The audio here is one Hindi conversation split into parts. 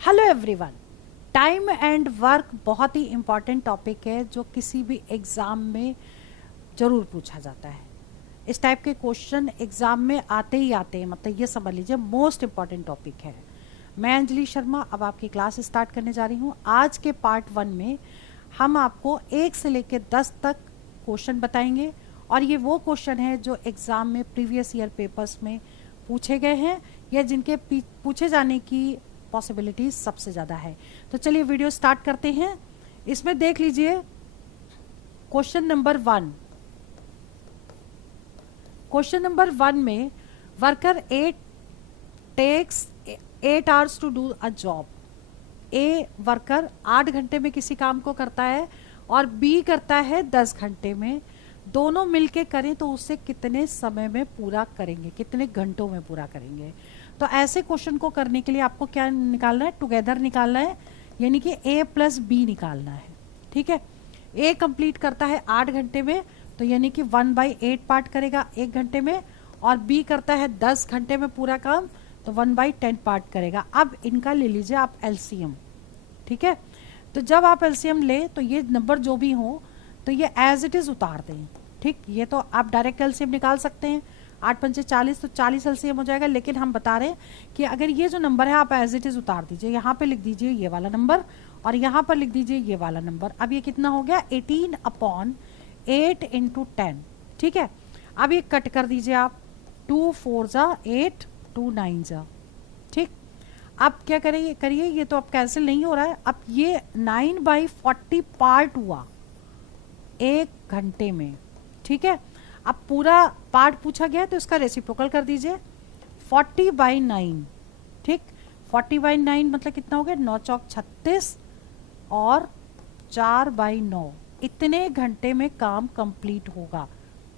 Hello everyone. Time and work बहुत ही इम्पॉर्टेंट टॉपिक है जो किसी भी एग्ज़ाम में ज़रूर पूछा जाता है। इस टाइप के क्वेश्चन एग्ज़ाम में आते ही आते हैं, मतलब ये समझ लीजिए मोस्ट इम्पॉर्टेंट टॉपिक है। मैं अंजलि शर्मा अब आपकी क्लास स्टार्ट करने जा रही हूँ। आज के पार्ट 1 में हम आपको 1 से लेकर 10 तक क्वेश्चन बताएंगे और ये वो क्वेश्चन है जो एग्ज़ाम में प्रीवियस ईयर पेपर्स में पूछे गए हैं या जिनके पूछे जाने की पॉसिबिलिटी सबसे ज़्यादा है। तो चलिए वीडियो स्टार्ट करते हैं। इसमें देख लीजिए क्वेश्चन नंबर 1। क्वेश्चन नंबर 1 में worker A takes 8 hours to do a job. A worker 8 घंटे में किसी काम को करता है और बी करता है 10 घंटे में। दोनों मिलके करें तो उसे कितने समय में पूरा करेंगे, कितने घंटों में पूरा करेंगे। तो ऐसे क्वेश्चन को करने के लिए आपको क्या निकालना है, टुगेदर निकालना है, यानी कि ए प्लस बी निकालना है। ठीक है, ए कंप्लीट करता है 8 घंटे में तो यानी कि 1/8 पार्ट करेगा 1 घंटे में, और बी करता है 10 घंटे में पूरा काम तो 1/10 पार्ट करेगा। अब इनका ले लीजिए आप एलसीएम। ठीक है, तो जब आप एलसीएम ले तो ये नंबर जो भी हो तो ये एज इट इज उतार दें। ठीक, ये तो आप डायरेक्ट एलसीएम निकाल सकते हैं, 8 पंचे 40 तो 40 एलसीएम हो जाएगा, लेकिन हम बता रहे हैं कि अगर ये जो नंबर है आप एज इट इज उतार दीजिए। यहाँ पे लिख दीजिए ये वाला नंबर और यहाँ पर लिख दीजिए ये वाला नंबर। अब ये कितना हो गया, 18/8 × 10। ठीक है, अब ये कट कर दीजिए आप, 2 4 जा 8, 2 9 जा। ठीक, अब क्या करिए करिए, ये तो अब कैंसिल नहीं हो रहा है। अब ये 9/40 पार्ट हुआ 1 घंटे में। ठीक है, अब पूरा पार्ट पूछा गया है तो इसका रेसिप्रोकल कर दीजिए, 40/9। ठीक, 40/9 मतलब कितना हो गया, 9 चौक 36 और 4/9। इतने घंटे में काम कंप्लीट होगा।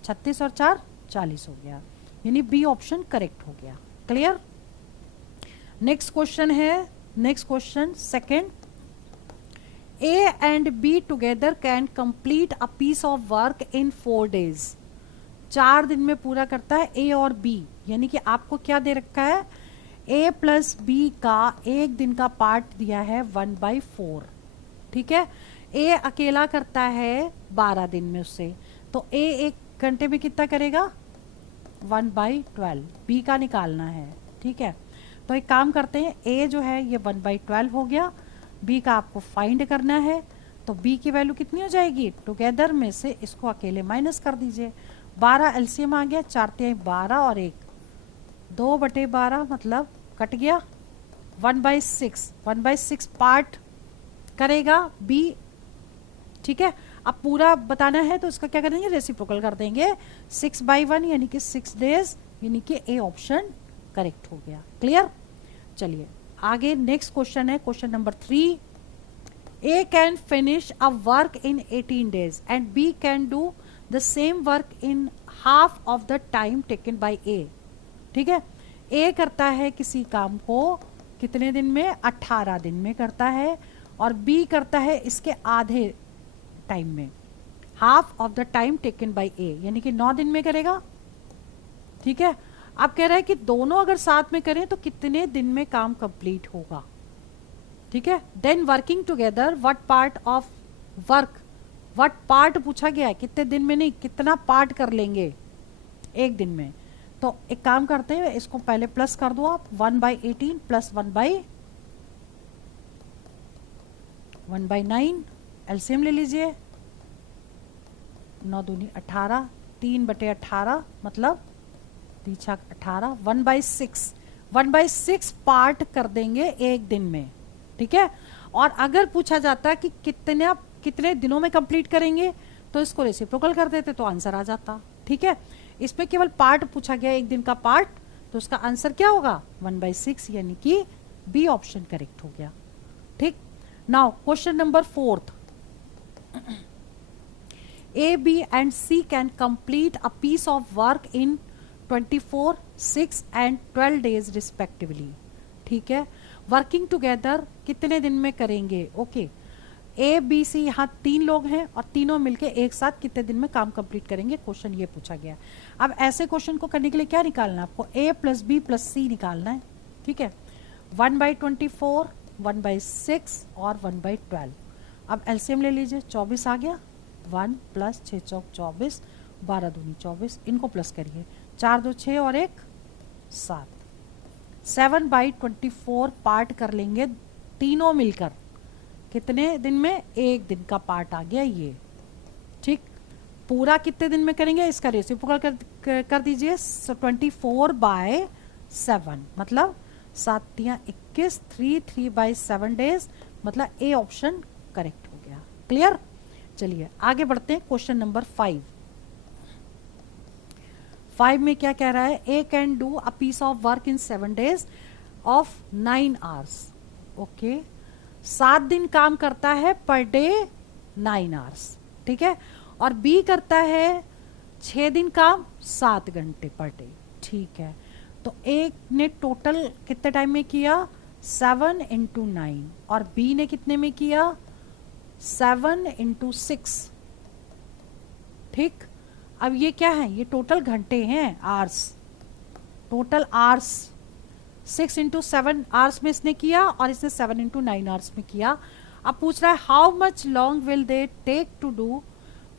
36 और 4 40 हो गया, यानी बी ऑप्शन करेक्ट हो गया। क्लियर। नेक्स्ट क्वेश्चन है, next question second. A and B together can complete a piece of work in 4 days। 4 दिन में पूरा करता है A और B, यानी कि आपको क्या दे रखा है, A प्लस B का 1 दिन का पार्ट दिया है 1/4। ठीक है, A अकेला करता है 12 दिन में उससे, तो A 1 घंटे में कितना करेगा, 1/12। B का निकालना है। ठीक है, तो एक काम करते हैं, A जो है ये 1/12 हो गया, बी का आपको फाइंड करना है तो बी की वैल्यू कितनी हो जाएगी, टुगेदर में से इसको अकेले माइनस कर दीजिए। 12 एलसीएम आ गया, 4 × 12 और 1 2/12 मतलब कट गया, 1/6 1/6 पार्ट करेगा बी। ठीक है, अब पूरा बताना है तो इसका क्या करेंगे, रेसिप्रोकल कर देंगे, 6/1 यानी कि 6 डेज, यानी कि ए ऑप्शन करेक्ट हो गया। क्लियर। चलिए आगे नेक्स्ट क्वेश्चन है, question number 3। A can finish a work in 18 days and B can do the same work in half of the time taken by A। ठीक है, A करता है किसी काम को कितने दिन में, 18 दिन में करता है, और B करता है इसके आधे टाइम में, half of the time taken by A, यानी कि 9 दिन में करेगा। ठीक है, अब कह रहा है कि दोनों अगर साथ में करें तो कितने दिन में काम कंप्लीट होगा। ठीक है, then working together what part of work, what part पूछा गया है, कितने दिन में नहीं, कितना पार्ट कर लेंगे 1 दिन में। तो एक काम करते हैं, इसको पहले प्लस कर दो आप, 1/18 प्लस 1/9। एलसीएम ले लीजिए, 9 दूनी 18, 3/18 मतलब 18, 1/6 पार्ट कर देंगे 1 दिन में। ठीक है, और अगर पूछा जाता कि कितने दिनों में कंप्लीट करेंगे तो इसको रेसिप्रोकल कर देते तो आंसर आ जाता। ठीक है, इसमें केवल पार्ट पूछा गया 1 दिन का पार्ट, तो उसका आंसर क्या होगा, 1/6, यानी कि बी ऑप्शन करेक्ट हो गया। ठीक, now question number 4। A, B and C can complete a piece of work in 24, 6 and 12 days respectively। ठीक है, वर्किंग टुगेदर कितने दिन में करेंगे। ओके, ए बी सी यहाँ 3 लोग हैं और तीनों मिलके एक साथ कितने दिन में काम कंप्लीट करेंगे, क्वेश्चन ये पूछा गया। अब ऐसे क्वेश्चन को करने के लिए क्या निकालना है आपको, A + B + C निकालना है। ठीक है, 1/24 1/6 और 1/12। अब एलसीएम ले लीजिए, 24 आ गया, 1 प्लस 6 चौक 24, 12 दूनी 24, इनको प्लस करिए, 4 2 6 और 1 7, 7/24 पार्ट कर लेंगे तीनों मिलकर, कितने दिन में, एक दिन का पार्ट आ गया ये, ठीक। पूरा कितने दिन में करेंगे, इसका रेसिप्रोकल कर दीजिए, 24/7 मतलब 7 तियां 21, 3/7 डेज, मतलब ए ऑप्शन करेक्ट हो गया। क्लियर। चलिए आगे बढ़ते हैं, क्वेश्चन नंबर 5। 5 में क्या कह रहा है, A can do a piece of work in 7 days of 9 hours. Okay, 7 दिन काम करता है पर डे 9 आवर्स, ठीक है। और बी करता है 6 दिन काम 7 घंटे पर डे, ठीक है। तो ए ने टोटल कितने टाइम में किया, 7 × 9, और बी ने कितने में किया, 7 × 6, ठीक। अब ये क्या है, ये टोटल घंटे हैं, आवर्स, टोटल आवर्स 6 × 7 आवर्स में इसने किया, और इसने 7 × 9 आवर्स में किया। अब पूछ रहा है how much long will they take to do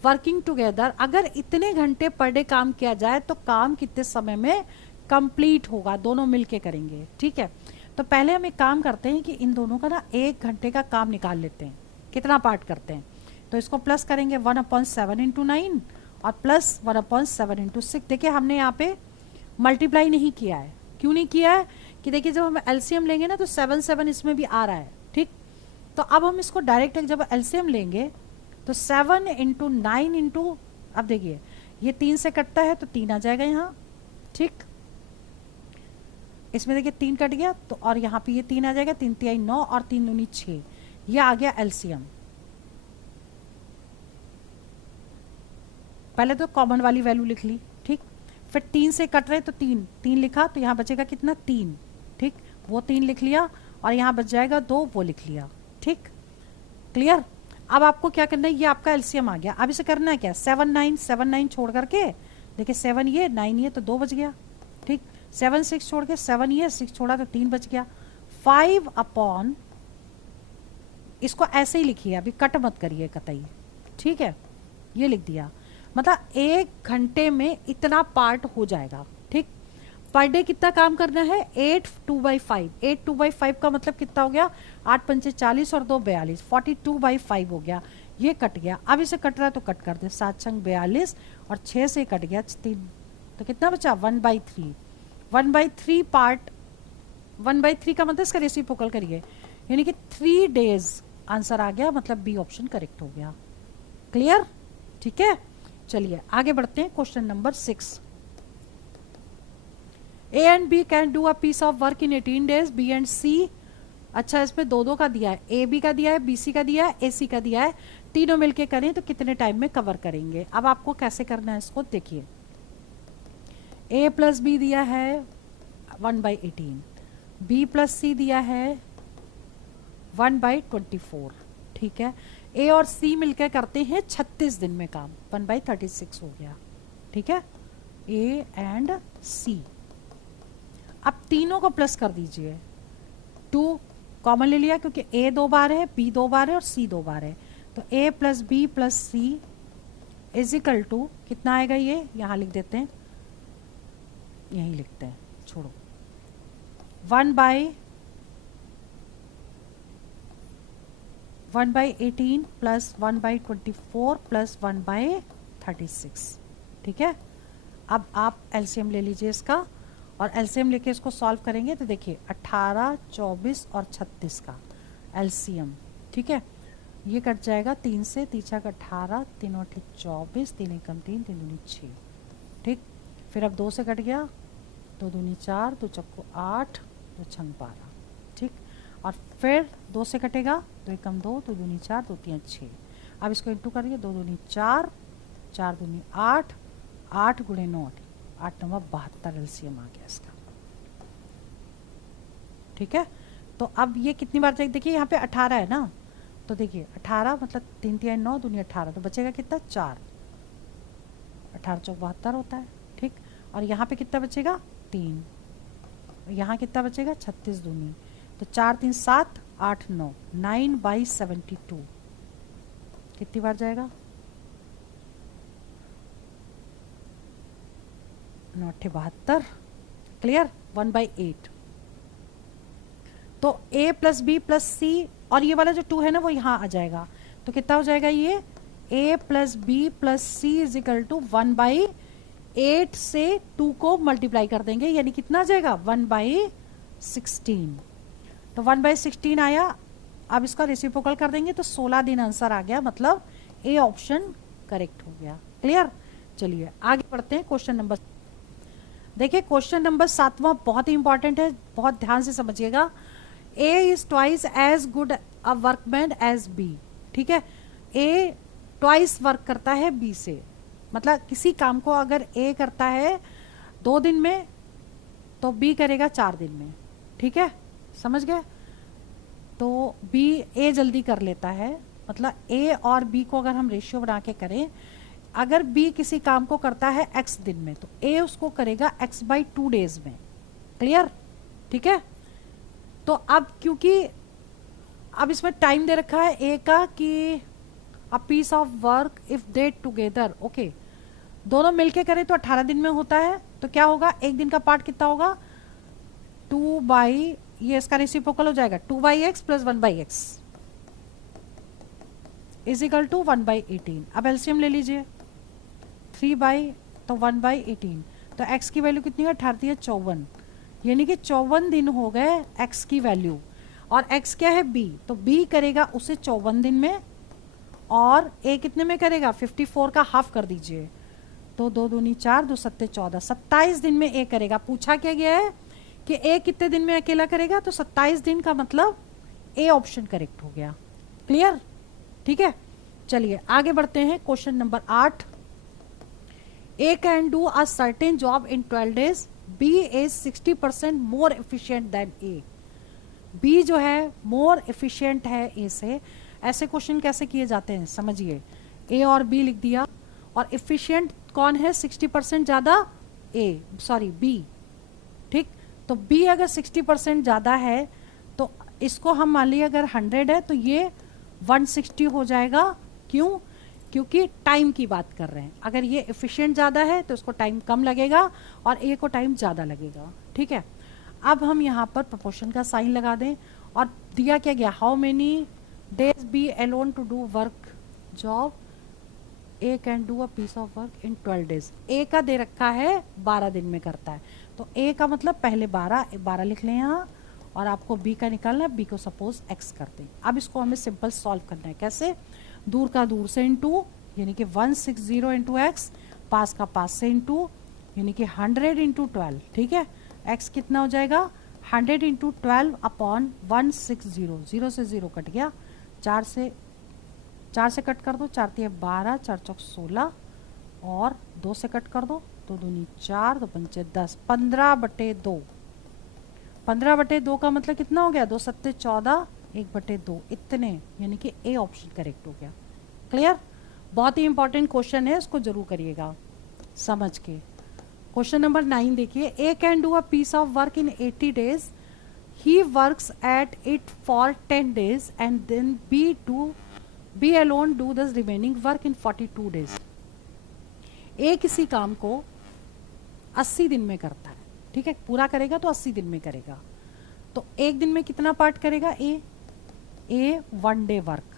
working together, अगर इतने घंटे पर डे काम किया जाए तो काम कितने समय में कंप्लीट होगा, दोनों मिलके करेंगे, ठीक है। तो पहले हम एक काम करते हैं कि इन दोनों का ना 1 घंटे का काम निकाल लेते हैं, कितना पार्ट करते हैं, तो इसको प्लस करेंगे 1/7 × 9 और प्लस 1/7 × 6। देखिए हमने यहाँ पे मल्टीप्लाई नहीं किया है, क्यों नहीं किया है, कि देखिए जब हम एलसीएम लेंगे ना तो 7 7 इसमें भी आ रहा है, ठीक। तो अब हम इसको डायरेक्ट जब एलसीएम लेंगे तो 7 × 9 × अब देखिए ये 3 से कटता है तो 3 आ जाएगा यहाँ, ठीक। इसमें देखिए 3 कट गया तो, और यहाँ पे ये 3 आ जाएगा, 3 3 9 और 3 दूनी 6, ये आ गया एलसीएम। पहले तो कॉमन वाली वैल्यू लिख ली, ठीक। फिर 3 से कट रहे तो 3 3 लिखा, तो यहाँ बचेगा कितना, 3, ठीक। वो 3 लिख लिया, और यहाँ बच जाएगा 2, वो लिख लिया, ठीक। क्लियर। अब आपको क्या करना है, ये आपका एलसीएम आ गया। अब इसे करना है क्या, 7 9 7 9 छोड़ करके, देखिए 7 ये 9 ये तो 2 बच गया, ठीक। 7 6 छोड़ के 7 ये 6 छोड़ा तो 3 बच गया। 5/, इसको ऐसे ही लिखिए, अभी कट मत करिए कतई, ठीक है। ये लिख दिया, मतलब 1 घंटे में इतना पार्ट हो जाएगा, ठीक। पर डे कितना काम करना है, 8 2/5, 8 2/5 का मतलब कितना हो गया, 8 पंचे 40 और 2 42, 42/5 हो गया, ये कट गया। अब इसे कट रहा है तो कट कर दे, 7 छंग 42 और 6 से कट गया 3, तो कितना बचा, 1/3, 1/3 पार्ट, 1/3 का मतलब इसका रेसिप्रोकल करिए, यानी कि 3 डेज आंसर आ गया, मतलब बी ऑप्शन करेक्ट हो गया। क्लियर, ठीक है। चलिए आगे बढ़ते हैं, question number 6। A and B can do a piece of work in 18 days, B and C, अच्छा इसमें दो का दिया है, ए बी का दिया है, बी सी का दिया है, ए सी का दिया है, तीनों मिलके करें तो कितने टाइम में कवर करेंगे। अब आपको कैसे करना है इसको देखिए, ए प्लस बी दिया है 1/18, बी प्लस सी दिया है 1/24, ठीक है। ए और सी मिलकर करते हैं 36 दिन में काम, 1/36 हो गया, ठीक है, ए एंड सी। अब तीनों को प्लस कर दीजिए, 2 कॉमन ले लिया क्योंकि ए 2 बार है, बी 2 बार है और सी 2 बार है, तो A plus B plus C is equal to कितना आएगा, ये यहाँ लिख देते हैं, यहीं लिखते हैं, छोड़ो, 1/18 प्लस 1/24 प्लस 1/36, ठीक है। अब आप एलसीएम ले लीजिए इसका, और एलसीएम लेके इसको सॉल्व करेंगे तो देखिए 18 24 और 36 का एलसीएम, ठीक है। ये कट जाएगा 3 से, 3 छक 18, 3 8 24, 3 एकम 3, 3 दूनी 6, ठीक। फिर अब 2 से कट गया, 2 दूनी 4, 2 चक्को 8, 2 छंग 12, ठीक। और फिर 2 से कटेगा, 2 एकम 2, 2 दूनी 4, 2 3 6। अब इसको इंटू करिए, 2 दूनी 4, 4 दूनी 8, 8 गुणे 9 8 9 72 एलसीएम आ गया इसका, ठीक है। तो अब ये कितनी बार जाएगी, देखिए यहाँ पे 18 है ना, तो देखिए 18 मतलब 3 3 9 दूनी 18, तो बचेगा कितना, 4, 18 चौक 72 होता है, ठीक। और यहाँ पे कितना बचेगा, 3, यहाँ कितना बचेगा, 36 दूनी, तो 4 3 7 8 9 9/72 कितनी बार जाएगा? 9×8 क्लियर? 1/8। तो a प्लस बी प्लस सी और ये वाला जो 2 है ना वो यहाँ आ जाएगा, तो कितना हो जाएगा ये a plus B plus C is equal to 1/8 से 2 को मल्टीप्लाई कर देंगे, यानी कितना आ जाएगा 1/16। तो 1/16 आया। अब इसका रेसिप्रोकल कर देंगे तो 16 दिन आंसर आ गया, मतलब ए ऑप्शन करेक्ट हो गया। क्लियर? चलिए आगे बढ़ते हैं क्वेश्चन नंबर। देखिए क्वेश्चन नंबर 7वां बहुत ही इंपॉर्टेंट है, बहुत ध्यान से समझिएगा। A is twice as good a workman as B. ठीक है, ए ट्वाइस वर्क करता है बी से, मतलब किसी काम को अगर ए करता है 2 दिन में तो बी करेगा 4 दिन में। ठीक है, समझ गए? तो बी ए जल्दी कर लेता है, मतलब ए और बी को अगर हम रेशियो बना के करें, अगर बी किसी काम को करता है x दिन में तो ए उसको करेगा x/2 डेज में। क्लियर? ठीक है, तो अब क्योंकि अब इसमें टाइम दे रखा है ए का कि a piece of work if they together, okay, दोनों मिलके करें तो 18 दिन में होता है। तो क्या होगा, एक दिन का पार्ट कितना होगा 2 ये इसका रेसिप्रोकल हो जाएगा 2/x plus 1/x is equal to 1/18। अब एलसीएम ले लीजिए, 3 तो 1/18, तो x की वैल्यू कितनी है 54, यानी कि 54 दिन हो गए x की वैल्यू। और x क्या है b, तो b करेगा उसे 54 दिन में, और a कितने में करेगा 54 का हाफ कर दीजिए, तो 2 दूनी 4 2 सत्ते 14, 27 दिन में a करेगा। पूछा क्या गया है कि a कितने दिन में अकेला करेगा, तो 27 दिन का मतलब a ऑप्शन करेक्ट हो गया। क्लियर? ठीक है, चलिए आगे बढ़ते हैं question number 8। A can do a certain job in 12 days. B is 60% more efficient than A. B जो है more efficient है A से। ऐसे क्वेश्चन कैसे किए जाते हैं समझिए, A और B लिख दिया, और efficient कौन है 60% ज़्यादा B। ठीक, तो B अगर 60% ज़्यादा है तो इसको हम मान लिया अगर 100 है तो ये 160 हो जाएगा। क्यों? क्योंकि टाइम की बात कर रहे हैं, अगर ये एफिशिएंट ज़्यादा है तो इसको टाइम कम लगेगा और ए को टाइम ज़्यादा लगेगा। ठीक है, अब हम यहाँ पर प्रोपोर्शन का साइन लगा दें, और दिया क्या गया, how many days B alone to do work job, A can do a piece of work in 12 days. A का दे रखा है 12 दिन में करता है, तो ए का मतलब पहले 12 लिख लें यहाँ, और आपको बी का निकालना है, बी को सपोज एक्स कर दें। अब इसको हमें सिंपल सॉल्व करना है, कैसे, दूर का दूर से इंटू, यानी कि 160 इंटू एक्स, पास का पास से इंटू, यानी कि 100 इंटू 12। ठीक है, एक्स कितना हो जाएगा 100 इंटू 12 अपॉन 160, 0 से 0 कट गया, 4 से कट कर दो, 4 3 12, 4 चौक 16, और 2 से कट कर दो, 2 दूनी 4, 2 पंचे 10, 15/2। 15/2 का मतलब कितना हो गया 2 सत्ते 14, 1/2 इतने, यानी कि ए ऑप्शन करेक्ट हो गया। क्लियर? बहुत ही इंपॉर्टेंट क्वेश्चन है, इसको जरूर करिएगा समझ के। क्वेश्चन नंबर 9 देखिए, A can do a piece of work in 80 days, he works at it for 10 days and then B alone do the remaining work in 42 days. A किसी काम को 80 दिन में करता है, ठीक है, पूरा करेगा तो 80 दिन में करेगा, तो एक दिन में कितना पार्ट करेगा ए 1 डे वर्क।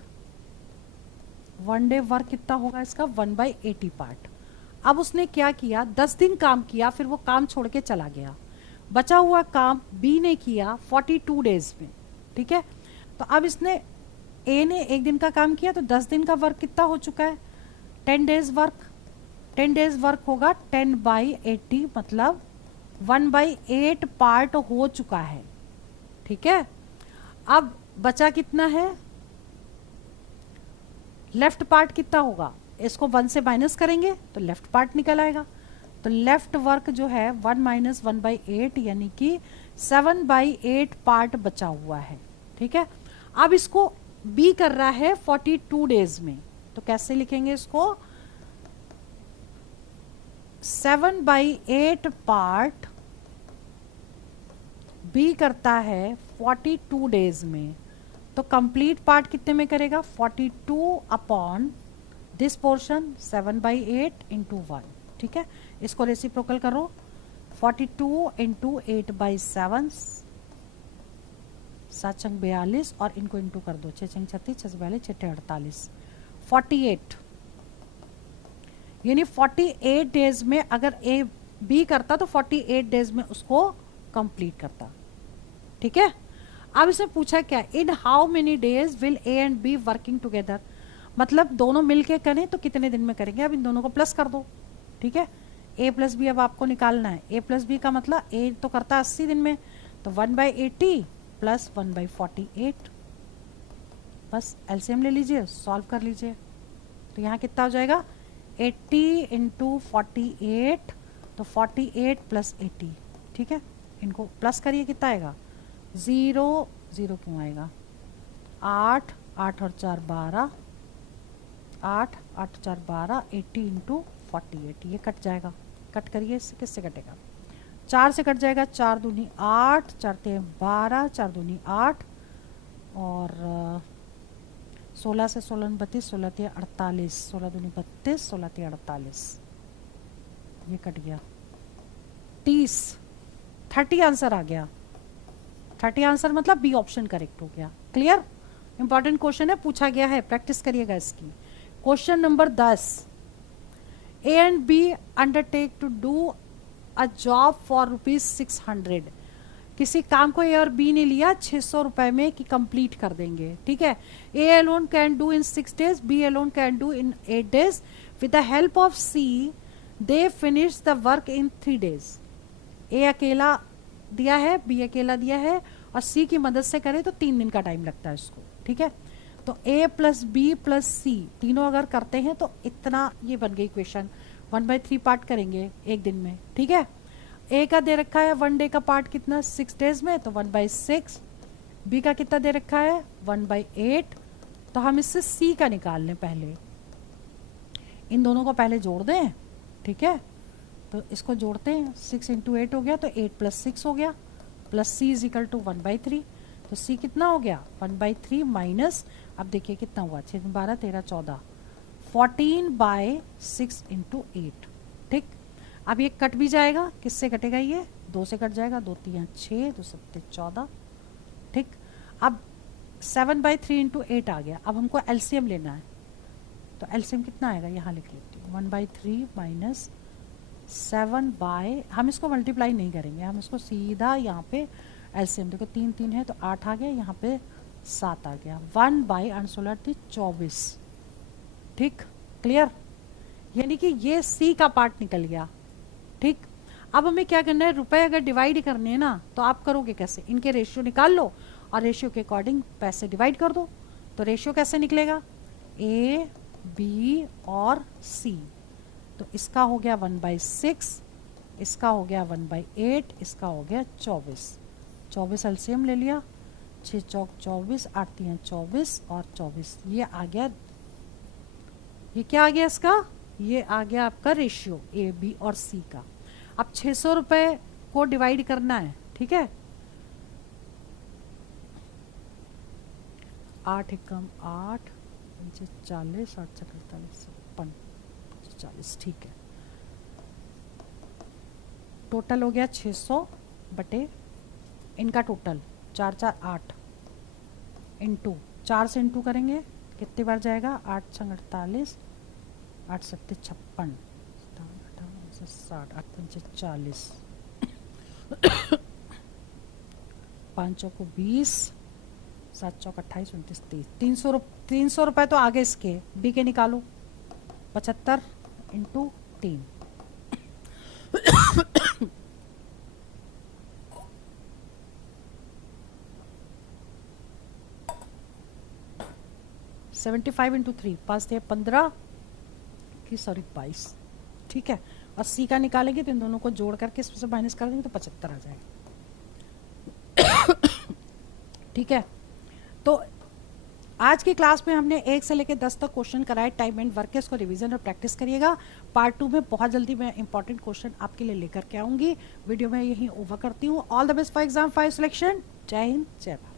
1 डे वर्क कितना होगा इसका 1/80 पार्ट। अब उसने क्या किया, 10 दिन काम किया, फिर वो काम छोड़ के चला गया, बचा हुआ काम बी ने किया 42 डेज में। ठीक है, तो अब इसने ए ने एक दिन का काम किया, तो 10 दिन का वर्क कितना हो चुका है 10 डेज वर्क। 10 डेज वर्क होगा 10/80, मतलब 1/8 पार्ट हो चुका है। ठीक है, अब बचा कितना है, लेफ्ट पार्ट कितना होगा, इसको 1 से माइनस करेंगे तो लेफ्ट पार्ट निकल आएगा, तो लेफ्ट वर्क जो है 1 माइनस 1/8, यानी कि 7/8 पार्ट बचा हुआ है। ठीक है, अब इसको बी कर रहा है 42 डेज में, तो कैसे लिखेंगे इसको, 7/8 पार्ट बी करता है 42 डेज में, तो कंप्लीट पार्ट कितने में करेगा, 42 अपॉन दिस पोर्शन 7/8 इंटू 1, ठीक है। इसको रेसिप्रोकल करो, 42 इंटू 8/7, 7 छंग 42 और इनको इंटू कर दो, 6 छंग 36, 6 42, 6 48, 48, यानी 48 डेज में अगर ए बी करता तो 48 डेज में उसको कंप्लीट करता, ठीक है। अब इसने पूछा क्या, in how many days will A and be working together, मतलब दोनों मिलके करें तो कितने दिन में करेंगे। अब इन दोनों को प्लस कर दो, ठीक है। ए प्लस बी अब आपको निकालना है, ए प्लस बी का मतलब ए तो करता है 80 दिन में, तो 1/80 प्लस 1/48, बस एलसीएम ले लीजिए, सॉल्व कर लीजिए। तो यहाँ कितना हो जाएगा, 80 इंटू 48, तो 48 प्लस 80, ठीक है। इनको प्लस करिए, कितना आएगा, 0 0 क्यों आएगा, 8 8 और 4 12, 8 8 4 12, 80 इंटू 48, ये कट जाएगा, कट करिए, इससे किससे कटेगा, 4 से कट जाएगा, 4 दूनी 8, 4 3 12, 4 दूनी 8 और 16 से 16 32, 16 3 48, 16 दूनी 32, 16 3 48, ये कट गया, 30 आंसर आ गया, 30 आंसर मतलब बी ऑप्शन करेक्ट हो गया। क्लियर, इंपॉर्टेंट क्वेश्चन है, पूछा गया है, प्रैक्टिस करिएगा इसकी। Question number 10, A and B undertake to do a job for ₹600, किसी काम को ए और बी ने लिया 600 रुपए में कि कंप्लीट कर देंगे, ठीक है। A alone can do in 6 days, B alone can do in 8 days, with the help of C they finish the work in 3 days। A अकेला दिया है, बी अकेला दिया है, और सी की मदद से करे तो 3 दिन का टाइम लगता है इसको, ठीक है। तो ए प्लस बी प्लस सी तीनों अगर करते हैं तो इतना, ये बन गई इक्वेशन, 1/3 पार्ट करेंगे एक दिन में, ठीक है। ए का दे रखा है 1 डे का पार्ट कितना, 6 डेज में, तो 1/6, बी का कितना दे रखा है 1/8, तो हम इससे सी का निकाल लें पहले, इन दोनों को पहले जोड़ दें, ठीक है। तो इसको जोड़ते हैं, 6 इंटू 8 हो गया, तो 8 प्लस 6 हो गया, plus C is equal to 1/3, तो सी कितना हो गया 1/3 माइनस, अब देखिए कितना हुआ, 6 12 13 14, 14/6 इंटू 8, ठीक। अब ये कट भी जाएगा, किससे कटेगा, ये 2 से कट जाएगा, 2 3 6, 2 7 14, ठीक। अब 7/3 इंटू 8 आ गया, अब हमको एलसीएम लेना है, तो एलसीएम कितना आएगा, यहाँ लिख लेती हूँ, 1/3 माइनस 7, हम इसको मल्टीप्लाई नहीं करेंगे, हम इसको सीधा यहाँ पे एलसीएम, देखो 3 3 है तो 8 आ गया, यहाँ पे 7 आ गया, 1/24, ठीक। क्लियर, यानी कि ये सी का पार्ट निकल गया, ठीक। अब हमें क्या करना है, रुपए अगर डिवाइड करने हैं ना, तो आप करोगे कैसे, इनके रेशियो निकाल लो और रेशियो के अकॉर्डिंग पैसे डिवाइड कर दो। तो रेशियो कैसे निकलेगा, ए बी और सी, तो इसका हो गया 1/6, इसका हो गया 1/8, इसका हो गया 24 एलसीएम ले लिया, 6 चौक 24, 8 3 24 और 24, ये आ गया, ये क्या आ गया इसका, ये आ गया आपका रेशियो ए बी और सी का। अब 600 रुपए को डिवाइड करना है, ठीक है, 8 एकम 8, 40, 8 48, 40, ठीक है। टोटल हो गया 600 बटे इनका टोटल 4 4 8 इंटू 4 से इंटू करेंगे कितनी बार जाएगा, 8 6 48, 8 7 56, 60, 8 5 40, 5 चौको 20, 7 चौक 28 29 30, 300 रुपए तो आगे इसके, बी के निकालो, 75 इंटू 3, $75 इंटू 3, 5 थे 15 की, सॉरी 22, ठीक है। और सी का निकालेंगे तो इन दोनों को जोड़ करके इसमें से माइनस कर देंगे तो 75 आ जाएगा, ठीक है। तो आज की क्लास में हमने 1 से लेकर 10 तक क्वेश्चन कराए, टाइम एंड वर्क, इसको रिवीजन और प्रैक्टिस करिएगा। पार्ट 2 में बहुत जल्दी मैं इंपॉर्टेंट क्वेश्चन आपके लिए लेकर के आऊंगी। वीडियो में यही ओवर करती हूँ। All the best for exam 5 selection. जय हिंद, जय भारत।